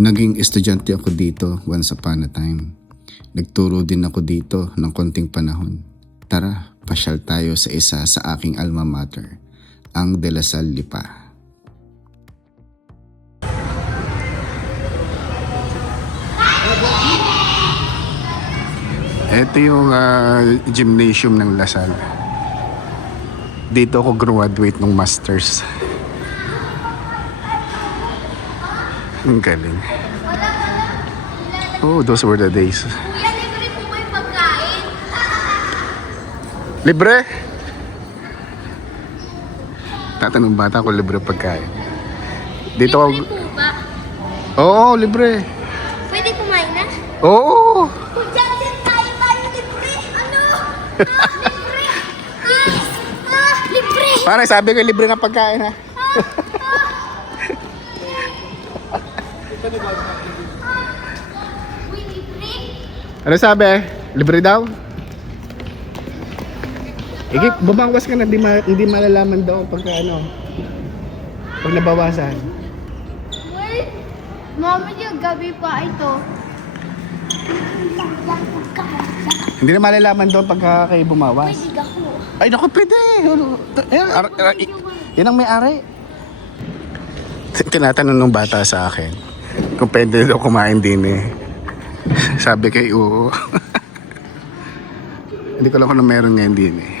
Naging estudyante ako dito once upon a time. Nagturo din ako dito ng konting panahon. Tara, pasyal tayo sa isa sa aking alma mater, ang De La Salle Lipa. Ito yung gymnasium ng La Salle. Dito ako graduate ng masters. Ang galing. Oh, those were the days. Kuya, libre po ba yung pagkain? Libre? Tatanong bata kung libre pagkain. Dito ako... Libre po ba? Oo, libre. Pwede kumain na? Oo. Kung dyan din tayo libre. Ano? Libre? Libre! Parang sabi ko libre ng pagkain ha. Uy, libre? Ano sabi? Libre daw? Bumangwas ka na, hindi malalaman daw pagka ano. Pag nabawasan. Uy, mama niya, gabi pa ito. Hindi na malalaman daw pagka kayo bumawas. Pwede ako. Ay naku, pwede. Yan ang may-ari. Tinatanong ng bata sa akin kung pwede daw kumain din eh. Sabi kay oo. Hindi ko lang kung meron ngayon din eh.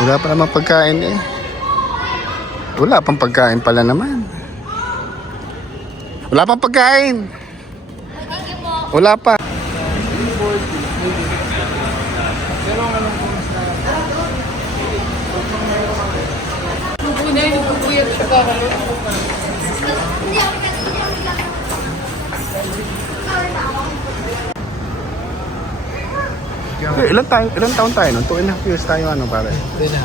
Wala pa naman pagkain eh. Wala pang pagkain pala naman. Wala pang pagkain. Wala pa. Ilan taon tayo nun? 2.5 years tayo ano pare? Hindi na.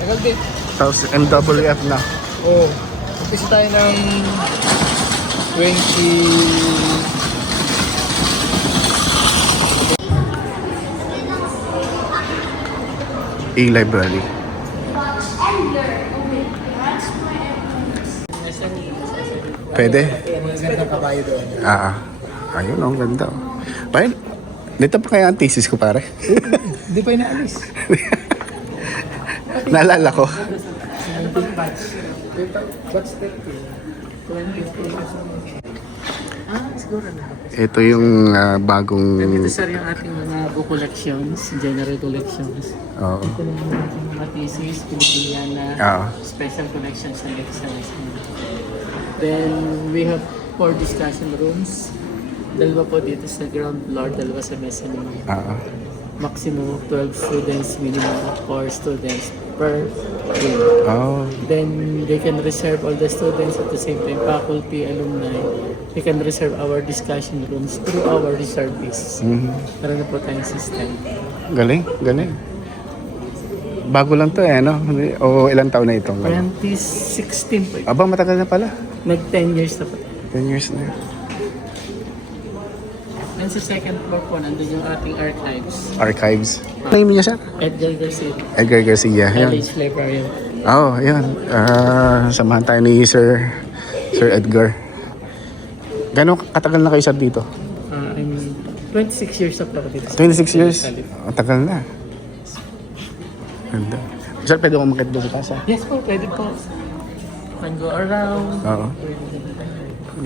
Tagal din. Tapos MWF na. Oo. Umpisa tayo ng 20... E-library. Pwede? Magandang kabayo doon. Ayun, ang ganda. Pare, dito pa kaya ang thesis ko pare. Hindi pa inaalis. Naalala ko. 17 batch. Batch 20. Siguro na. Ito yung bagong... Ito sir yung ating mga book collections, general collections. Oo. Ito naman yung ating mga thesis, Pilipiana, Oo. special collections na ito sa lesson. Then we have 4 discussion rooms. Dalawa po dito sa ground floor, dalawa sa mezzanine. Oo. Maximum of 12 students, minimum of 4 students per room. Oh. Then they can reserve all the students at the same time, faculty, alumni. We can reserve our discussion rooms through our reservists. Meron na po tayong system. Galing, galing. Bago lang to eh, no? O ilang taon na itong? 2016 po. Aba, matagal na pala. Nag 10 years na po. 10 years na. And sa second floor po, nandun yung ating archives. Archives. Name niya, sir? Edgar Garcia, Edgar Garcia. Yan. LH Librarian. Oo, yan. Samahan tayo ni Sir Edgar. Gano'ng katagal na kayo sir dito? I'm 26 years of ako dito. 26 years? Matagal na. Ganda. Sir, pwede akong makita doon sa taas ha? Yes po, pwede po. Can go around. Oo.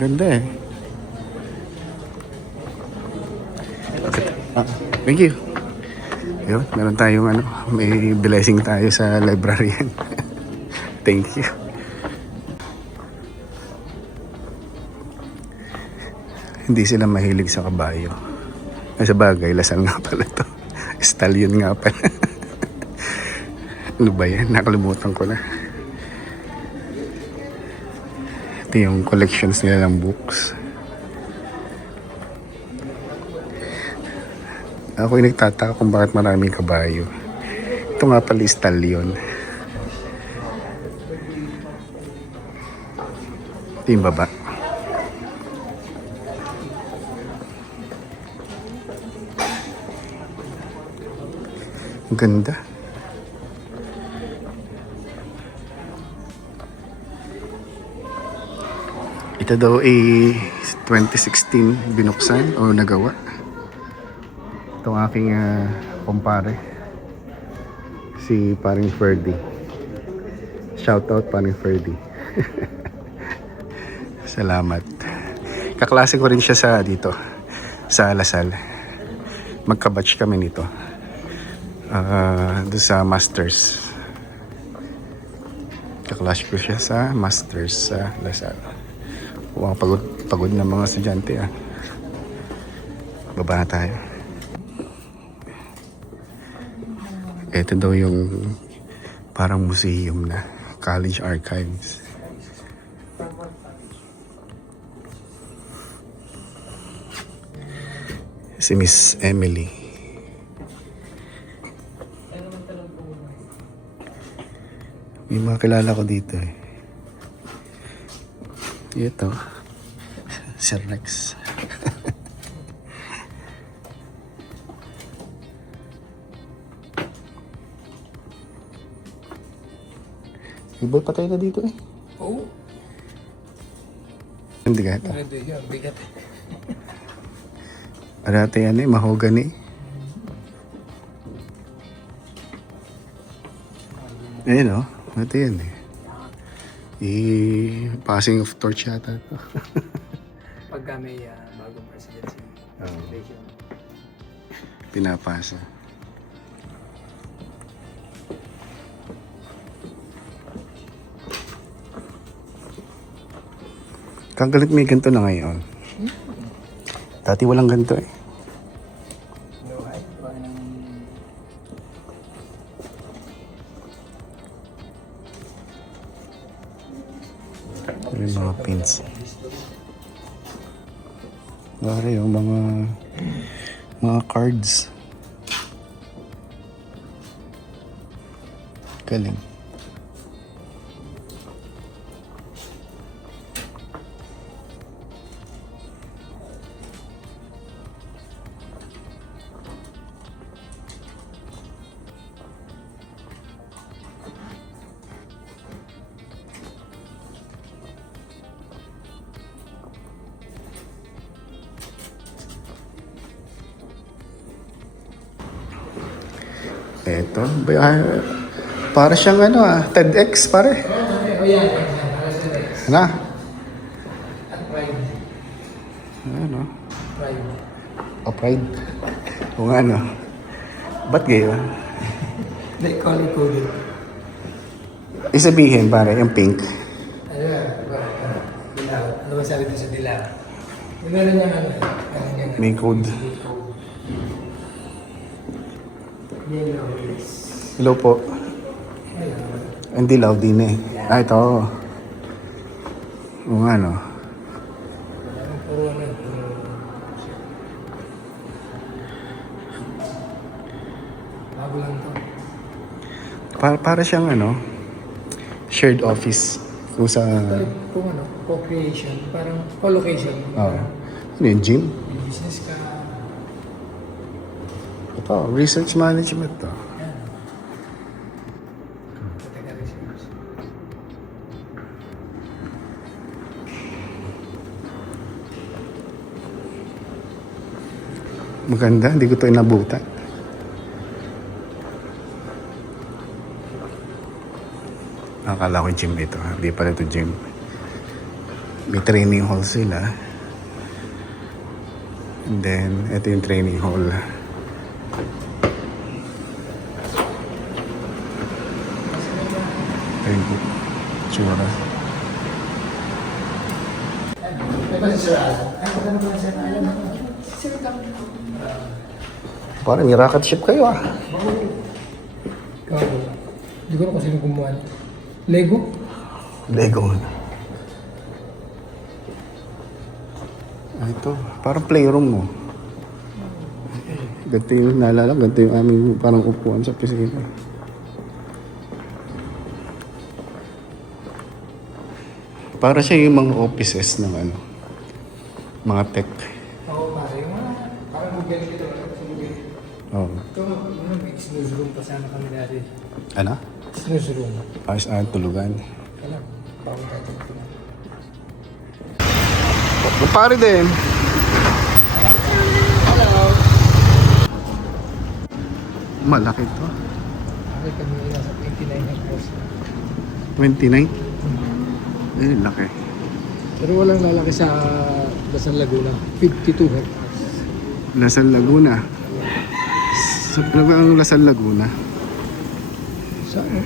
Ganda eh. Okay. Thank you. Yun, meron tayong may blessing tayo sa librarian. Thank you. Hindi sila mahilig sa kabayo. Ay, sa bagay, Lasal nga pala to. Stallion nga pala. Ano ba yan? Nakalimutan ko na. Ito yung collections nila ng books. Ako yung nagtataka kung bakit maraming kabayo. Ito nga pala stallion. Ito yung baba. Ang ganda. Ito daw ay 2016 binuksan o nagawa. Itong aking kumpare. Si paring Ferdy. Shoutout paring Ferdy. Salamat. Kaklase ko rin siya sa dito. Sa Lasal. Magka-batch kami nito. Doon sa Masters. Kaklase ko siya sa Masters sa Lasal. Mukhang pagod na mga estudyante ah. Baba na tayo. Ito daw yung parang museum na college archives. Si Miss Emily. May mga kilala ko dito eh. Ito. Sir Rex. Ibol patay na dito eh. Oo. Hindi ka ito. Pwede yun. Bigat. Dati yan eh, mahogany. Ayun oh, dati yan eh. Passing of torch yata ito. Pagka may bagong presidency. Election. Pinapasa. Kagalit may ganito na ngayon. Dati walang ganito eh. No, ay. Parang Yung mga pins. Pare yung mga cards. Galing. Eto, para siyang TEDx pare. Ano? Ano? O pride. O nga no. Ba't gayo? they call it coded. Isabihin pare, yung pink. Ano yan? Dilaw. Ano ba sabi ito sa dilaw? Meron niya ano? May code. Yellow is... Hello po. Hindi loud din eh. Ito. O nga no. Puro ano? Bago lang to. Para siyang shared office. Kung sa... Kung ano, co-creation, parang co-location. Ano yun, gym? May business ka. Ito, research management to. Yan. Teka, research. Maganda, hindi ko ito inabutan. Akala ko gym ito. Hindi pala ito gym. May training hall sila. And then, ito yung training hall. Thank you. Tsura. May ba si Sir Alan? Ay, magkano ba si Sir Alan? Sir Alan. Parang may rocket ship kayo ah. Gago. Hindi ko na kung sino gumawa. Lego? Lego. Ito, parang playroom mo. Ganito yung naalala, ganito yung aming parang upuan sa piscina. Para siya yung mga offices ng mga tech. Oo, pare. Yung mga, parang Google dito. Sa Google. Oh. Ito, may snooze room pa sana kami dati. Ano? Snooze room. Ayos tulugan. Alam, bago tayo ito. Pare din. Malaki to. Ay, kami nasa 29 hectares. 29? Eh, laki. Pero walang lalaki sa Dasal Laguna. 52 hectares. Lasal Laguna. Ano ba ang Lasal Laguna? Sa ano?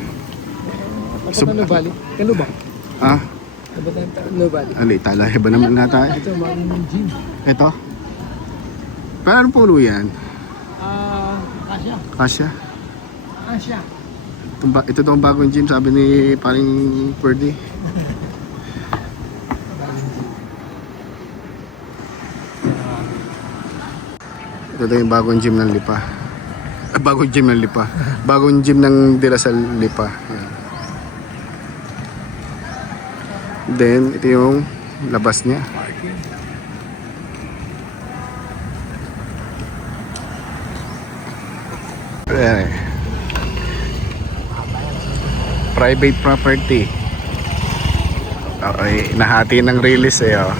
Sub- Kapatan Valley. Kano ba? Ah, Kapatan Valley. ali, talay ba naman nata? Ito, mga gym. Ito? Paano puno yan? Asya. Kasya? Asya. Ito tong bagong gym, sabi ni paring Ferdy. Ito daw yung bagong gym ng Lipa. Bagong gym ng Lipa. Bagong gym ng De La Salle Lipa. Yan. Then, ito yung labas niya. Ayan eh. Private property. Okay, nahati ng release eh. Oh.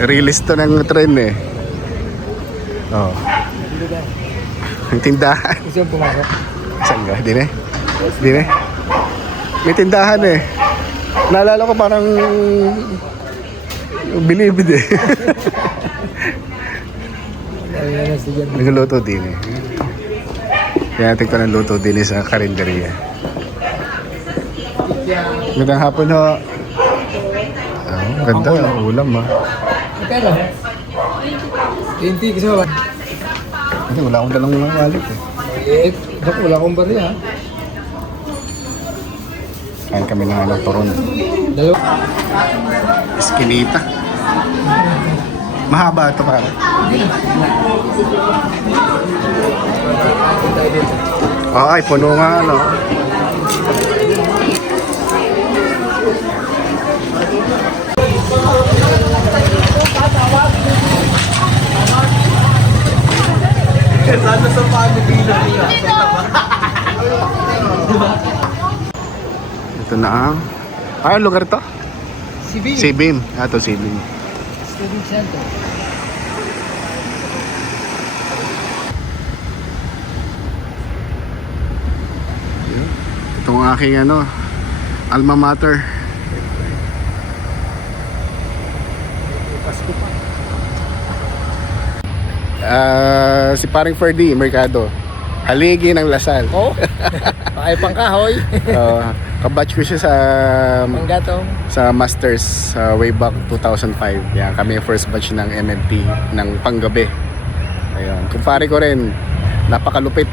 Release to ng trend eh. Oh. Yung tindahan. Gusto yung pumasok? Saan ka? Di na? Di na? May tindahan eh. Naalala ko parang bilibid eh. Ayun na siya. Nagluluto din eh. Kaya natin ko ng luto din eh sa karinderya. Magandang hapon ho. Oh, ganda. Ulam ha. Magkano? 20 kasi ba? Hindi, wala akong dalang wallet eh. Maliit. Dok, wala akong bari ha. Kain kami ng alang turon. Dalawa. Eskinita. Mahaba ito pare. Oo, ay puno nga ano. Ito na ang... Ay, lugar to? CB. Sibim. Ito, Sibim. Student Center. Ito ang aking ano, alma mater. Pasko pa. Si paring Ferdy, Mercado. Haligi ng Lasal. Oh? Pakay pang kahoy. Kabatch ko siya sa Panggatong. sa Masters way back 2005. Yan, kami yung first batch ng MMT ng panggabi. Ayun, kumpare ko rin, napakalupit.